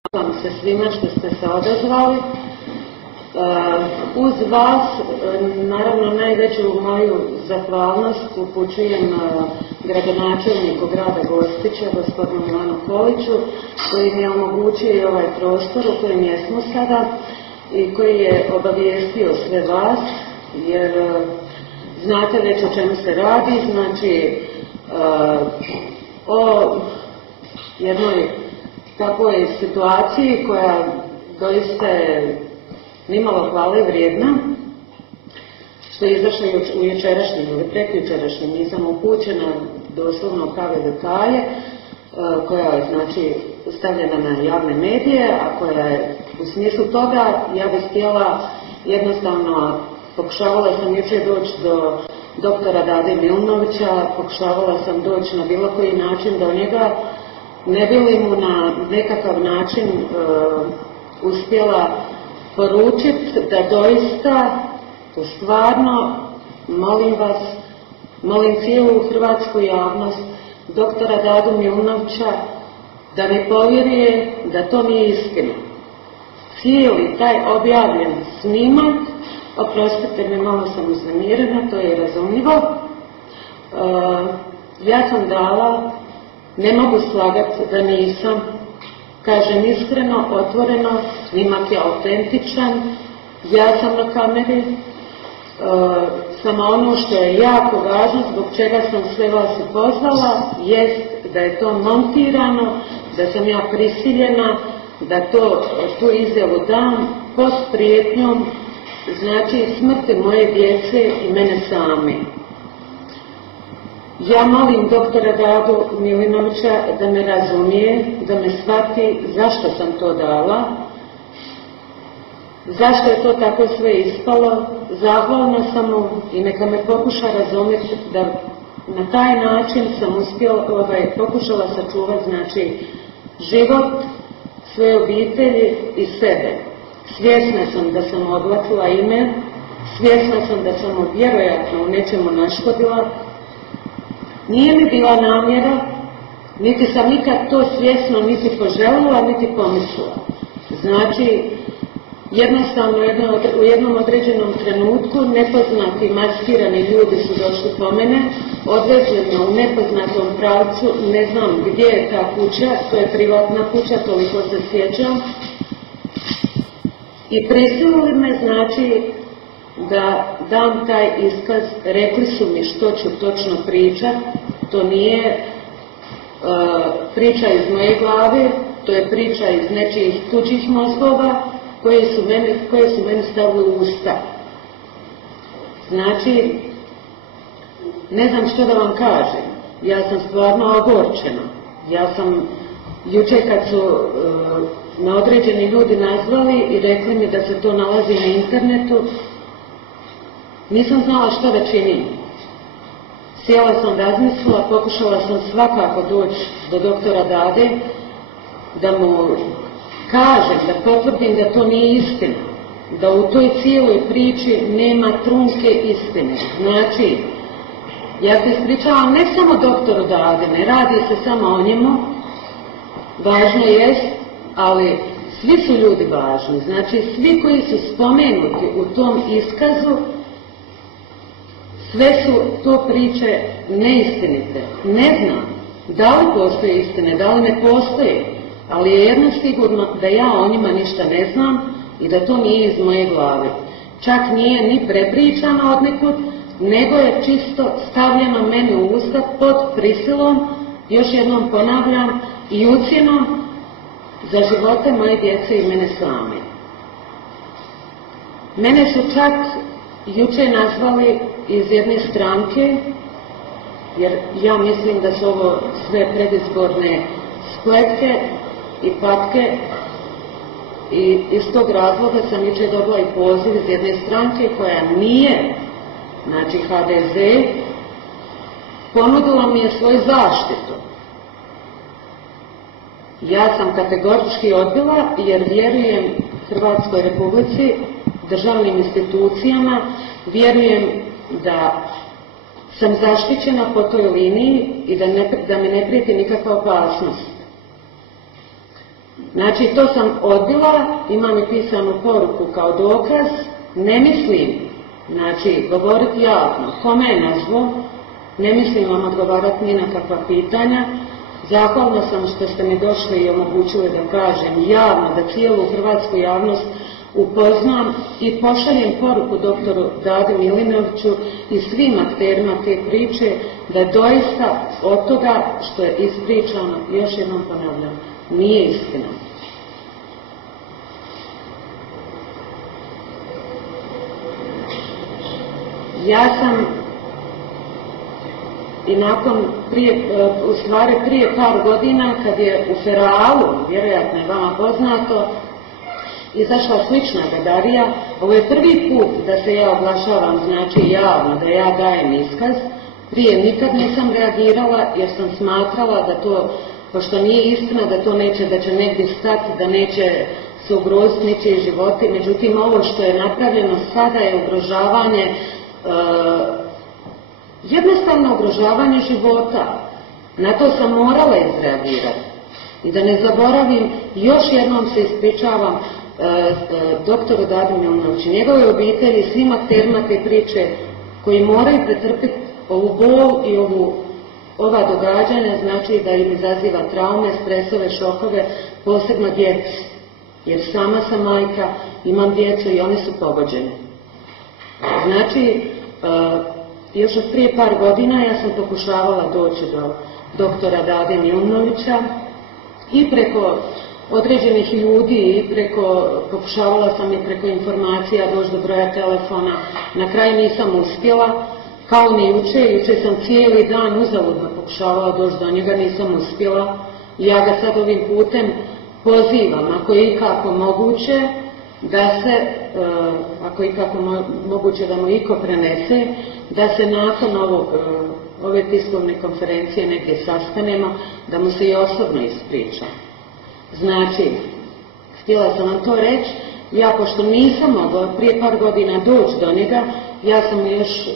Zahvaljujem se svima što ste se odazvali. Uz vas, naravno, najveću moju zahvalnost upućujem gradonačelniku grada Gospića, gospodinu Milanu Koliću, koji mi je omogućio i ovaj prostor u kojem jesmo sada i koji je obavijestio sve vas, jer znate već o čemu se radi, znači o jednoj takvoj situaciji koja doista je nimalo hvale vrijedna, što je izašlo u jučerašnjem ili prekjučerašnjem, nisam upućena doslovno prave detalje, koja je znači stavljena na javne medije, a koja je u smislu toga, ja bih htjela jednostavno, pokušavala sam jučer doći do doktora Dade Milnovića, pokušavala sam doći na bilo koji način do njega, ne bi li mu na nekakav način uspjela poručiti da doista, stvarno, molim vas, molim cijelu hrvatsku javnost, doktora Dadu Milnovića, da mi povjeruje da to nije istina. Cijeli taj objavljen snimak, oprostite me, malo sam uznemirena, to je razumljivo, ja sam dala, ne mogu slagati da nisam, kažem iskreno, otvoreno, snimak je autentičan, ja sam na kameri, samo ono što je jako važno, zbog čega sam sve vas i pozvala, jest da je to montirano, da sam ja prisiljena, da tu izjavu dam pod prijetnjom, znači smrti moje djece i mene sami. Ja molim doktora Dadu Milinovića da me razumije, da me shvati zašto sam to dala, zašto je to tako sve ispalo, zahvalna sam mu i neka me pokuša razumjeti da na taj način sam pokušala sačuvati znači život svoje obitelji i sebe. Svjesna sam da sam odlatila ime, svjesna sam da sam mu vjerojatno u nečemu naškodila. Nije mi bila namjera, niti sam nikad to svjesno niti poželjela, niti pomislila. Znači, jednostavno u jednom određenom trenutku nepoznati maskirani ljudi su došli po mene, odveženo u nepoznatom pravcu, ne znam gdje je ta kuća, to je privatna kuća, toliko se sjećam, i prisilili me, znači, da dam taj iskaz. Rekli su mi što ću točno pričati, to nije priča iz moje glave, to je priča iz nečijih tuđih mozgova koje su meni stavili u usta. Znači, ne znam što da vam kažem, ja sam stvarno ogorčena. Ja sam jučer kad su me određeni ljudi nazvali i rekli mi da se to nalazi na internetu, nisam znala što da činim. Sjela sam, razmislila, pokušala sam svakako doći do doktora Dade, da mu kažem, da potvrdim da to nije istina, da u toj cijeloj priči nema trunke istine. Znači, ja se ispričavam ne samo doktoru Dade, ne radi se samo o njemu, važno jest, ali svi su ljudi važni, znači svi koji su spomenuti u tom iskazu, sve su to priče neistinite. Ne znam da li postoje istine, da li ne postoje, ali je jedno sigurno da ja o njima ništa ne znam i da to nije iz moje glave. Čak nije ni prepričano od nekud, nego je čisto stavljeno meni u usta pod prisilom, još jednom ponavljam, i ucjenom za živote moje djece i mene same. Mene su čak jučer nazvali iz jedne stranke, jer ja mislim da su ovo sve predizborne spletke i patke, i iz tog razloga sam jučer dobila i poziv iz jedne stranke koja nije, znači HDZ, ponudila mi je svoju zaštitu. Ja sam kategorički odbila jer vjerujem Hrvatskoj Republici, državnim institucijama, vjerujem da sam zaštićena po toj liniji i da me ne prijeti nikakva opasnost. Znači, to sam odbila, imam i pisanu poruku kao dokaz, ne mislim, znači, govoriti javno, kome je nazvao, ne mislim vam odgovarati ni na kakva pitanja. Zahvalna sam što ste mi došli i omogućili da kažem javno, da cijelu hrvatsku javnost upoznam i pošaljem poruku doktoru Dadi Milinoviću i svim akterima te priče da doista od toga što je ispričano, još jednom ponavljam, nije istina. Ja sam i nakon, u stvari prije par godina, kad je u Feralu, vjerojatno je vama poznato, izašla slična bedarija, ovo je prvi put da se ja oglašavam, znači javno, da ja dajem iskaz. Prije nikad nisam reagirala jer sam smatrala da to, pošto nije istina, da to neće, da će negdje stati, da neće se ugroziti ničiji životi. Međutim, ovo što je napravljeno sada je ugrožavanje, jednostavno ugrožavanje života. Na to sam morala izreagirati. I da ne zaboravim, još jednom se ispričavam doktoru Dadi Milinoviću, njegove obitelji, svim akterima te priče koji moraju pretrpiti ovu bol i ova događanja, znači da im izaziva traume, stresove, šokove, posebno djeci. Jer sama sam majka, imam djecu i oni su pogođeni. Znači, još od prije par godina ja sam pokušavala doći do doktora Dade Milinovića i preko određenih ljudi i pokušavala sam i preko informacija doći do broja telefona. Na kraju nisam uspjela, kao ni jučer sam cijeli dan uzaludno pokušavala doći do njega, nisam uspjela. I ja ga sad ovim putem pozivam, ako je ikako moguće, da se, ako je ikako moguće da mu iko prenese, da se nakon ove tiskovne konferencije negdje sastanemo, da mu se i osobno ispriča. Znači, htjela sam vam to reći, ja pošto nisam mogla prije par godina doći do njega, ja sam još,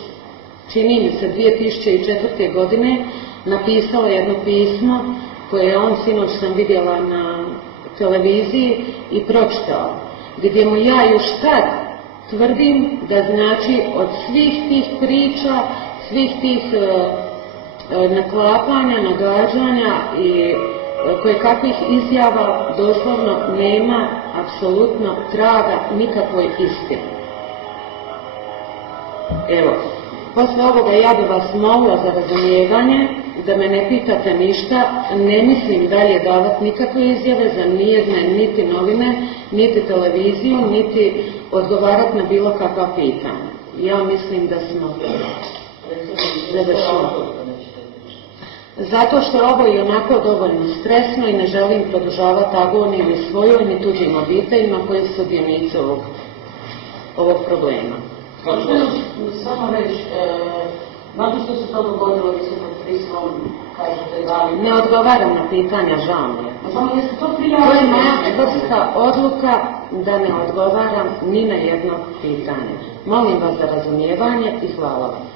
čini mi se, 2004. godine napisala jedno pismo koje je on, sinoć sam vidjela na televiziji i pročitala, gdje mu ja još sad tvrdim da znači od svih tih priča, svih tih naklapanja, nagađanja i koje kakvih izjava doslovno nema apsolutno traga nikakvoj istini. Evo, posle ovoga ja bi vas molila za razumijevanje, da me ne pitate ništa, ne mislim dalje davati nikakve izjave za nijedne niti novine, niti televiziju, niti odgovarati na bilo kakva pitanja. Ja mislim da smo završili. Zato što je ovo i onako dovoljno stresno i ne želim produžavati agoniju ni svojoj ni tuđim obiteljima koji su dionici ovog problema. Samo reći, nakon što se to dogodilo, vi se pod prisilom, kažete da... Ne odgovaram na pitanja, žao mi je. To je moja čvrsta odluka da ne odgovaram ni na jedno pitanje. Molim vas za razumijevanje i hvala vam.